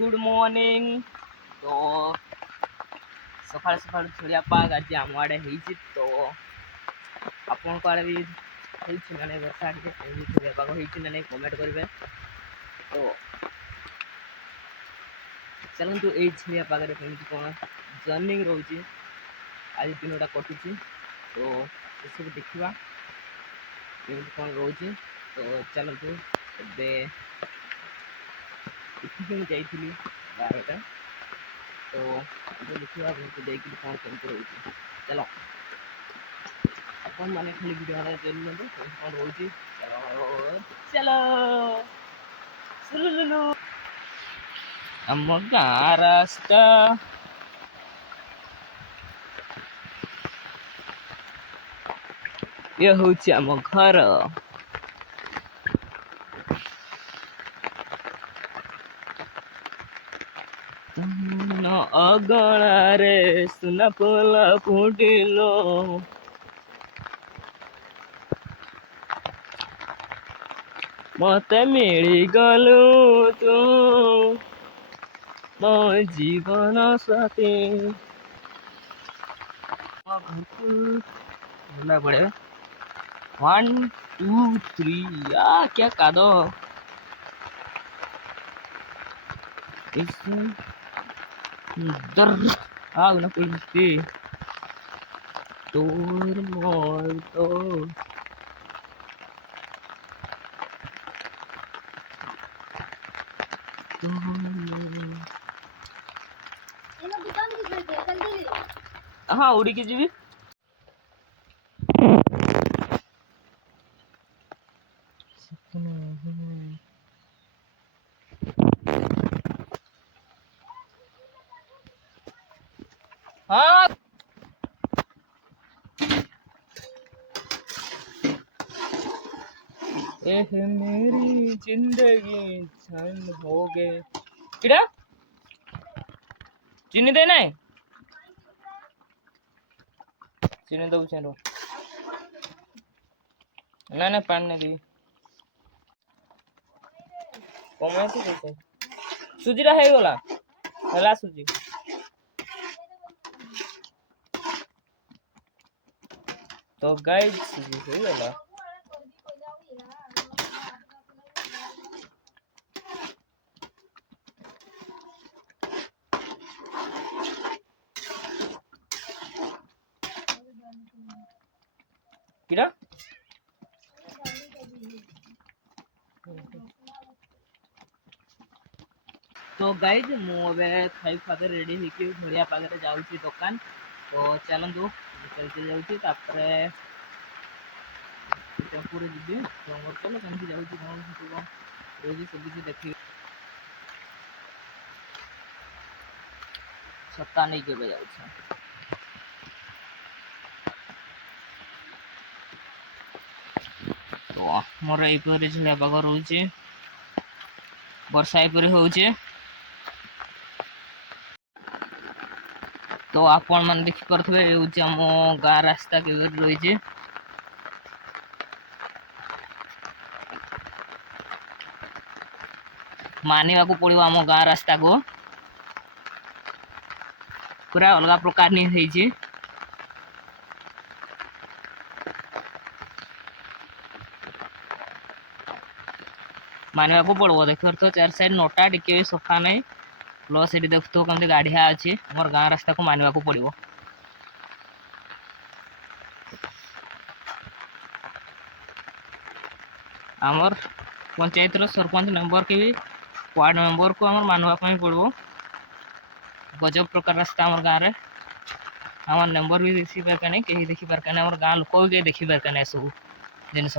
Good morning. तो सकाल सकाल छड़िया पाग आज आम आड़े तो आपण को आड़े भी ना वर्षा छड़िया पाग ना नहीं कमेंट करेंगे। तो चलतु ये छड़िया पागे कमी कौन जर्निंग रोचे आज दिनटा कटुची। तो सब देखा कौन रोचे। तो चलतु इतनी जाइली 12टा। तो देखा देखिए कौन केमती रोचे। चलो अपन मैंने खाली वीडियो कौन रोचे। चलो चलो आम गाँ रास्ता ये हूँ आम घर। अगणारे सुना पोला फुटिलो मते मिली गलु तू मो जीवन साथी। पड़े 1 2 3 क्या कादो दर आग ना पड़ती तोर मोर तो हाँ उड़ी के जीवी हाँ मेरी जिंदगी छन हो गए किड़ा चीनी देना है चीनी दो चलो ना पानी दी कमे कैसे सुजीटा है गला हला सुजी तो गाइस सुजी है गला किड़ा तो गाइज मुझे खाई खाते रेडी होकर भड़िया पागे जाऊँगी दुकान। तो चलतु चलते जाऊँगी टेम्पो जी चलो कमी जाऊँगी कौन रोज सब किसी देखिए छता नहीं के जाऊँ। तो मोर यपर झिया पाग रोचे वर्षा यपर हो। तो आपण मैंने देखिपे आम गाँ रास्ता के रही मानिबा को पड़ो आम गाँ रास्ता को पूरा अलग प्रकार नहीं मानिबा को पड़ो देख तो 4 साइड नोटा टिके सफा नहीं प्लस ये देख तो कमी गाड़िया अच्छे मोर गाँ रास्ता को मानिबा को पड़ो। आमर पंचायत सरपंच मेंबर के भी वार्ड मेंबर को आमर मानवाई पड़ो। गजब प्रकार रास्ता आम गाँव में आम नंबर भी देखी पार नहीं कहीं देखी पार आम गाँ लोक भी देखी पार नहीं सब जिनस।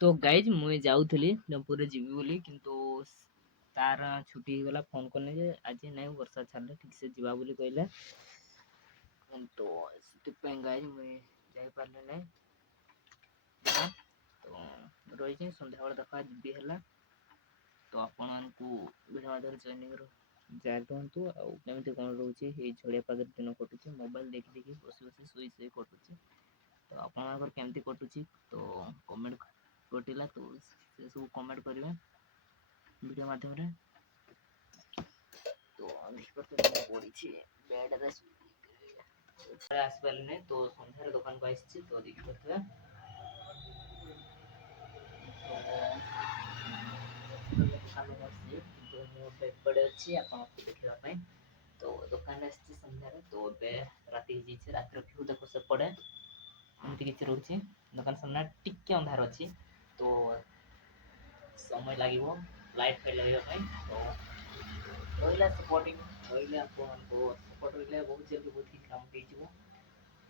तो गाइज मुझे जाऊली टेम्पो जीवी बोली किंतु तार छुट्टी गला फोन करने जे आज नहीं वर्षा छाड़े ठीक से जीवा बोली कहले। तो गाइज मुझे जाई पारले नहीं तो रही सन्ध्या बेले देखा जी है। तो आपण को वीडियो माध्यम जॉइनिंग जारी रुहतु आमती कौन रोचे ये झड़िया पागे दिन कटुचे मोबाइल देखी देखी बस बस शुई शुई कटुचे। तो आप केमती कटुची तो कमेंट कटिला तो से सब कमेंट करेंगे। वीडियो माध्यम तो देखिए पड़ी बेड आसपारे तो सन्धार दुकान को आसी तो देखिए दुकान बसी तो एपटे अच्छी आपको देखापी तो दुकान आसी सन्धार तो राति रात व्यू देखो सेपटे एमती किसी रोचे दुकान सामना टिके अंधार अच्छी तो समय लगे लाइट फाइट लगे तो रहा सपोर्टिंग रही आपको सपोर्ट रही बहुत जल्दी बहुत ही काम हो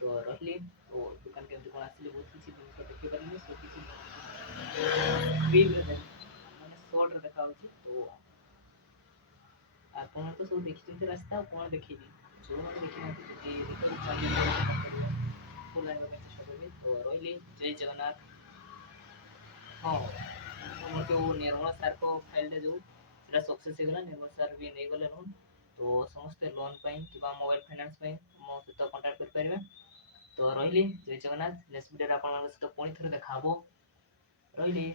तो रही तो दुकान केमती कौन आसिले बहुत किसी जिन देखिपारे सब किसी मैंने सर्ट देखा तो ଆପଣ ତ ସବୁ ଦେଖିଛନ୍ତି ରାସ୍ତା ଆଉ କଣ ଦେଖିବି ଯେଉଁମାନେ ଦେଖିନାହାନ୍ତି ଫୁଲ୍ ଆଣିବା ପାଇଁ ଚେଷ୍ଟା କରିବେ ତ ରହିଲି ଜୟ ଜଗନ୍ନାଥ ହଁ ଆମର ଯେଉଁ ନିର୍ମଳ ସାର୍ଙ୍କ ଫାଇଲ୍ଟା ଯେଉଁ ସେଇଟା ସକ୍ସେସ୍ ହେଇଗଲା ନିର୍ମଳ ସାର୍ ବି ନେଇଗଲେ ଲୋନ୍ ତ ସମସ୍ତେ ଲୋନ୍ ପାଇଁ କିମ୍ବା ମୋବାଇଲ୍ ଫାଇନାନ୍ସ ପାଇଁ ମୋ ସହିତ କଣ୍ଟାକ୍ଟ କରିପାରିବେ ତ ରହିଲି ଜୟ ଜଗନ୍ନାଥ ନେକ୍ସଟ ଭିଡ଼ିଓରେ ଆପଣମାନଙ୍କ ସହିତ ପୁଣି ଥରେ ଦେଖା ହେବ ରହିଲି।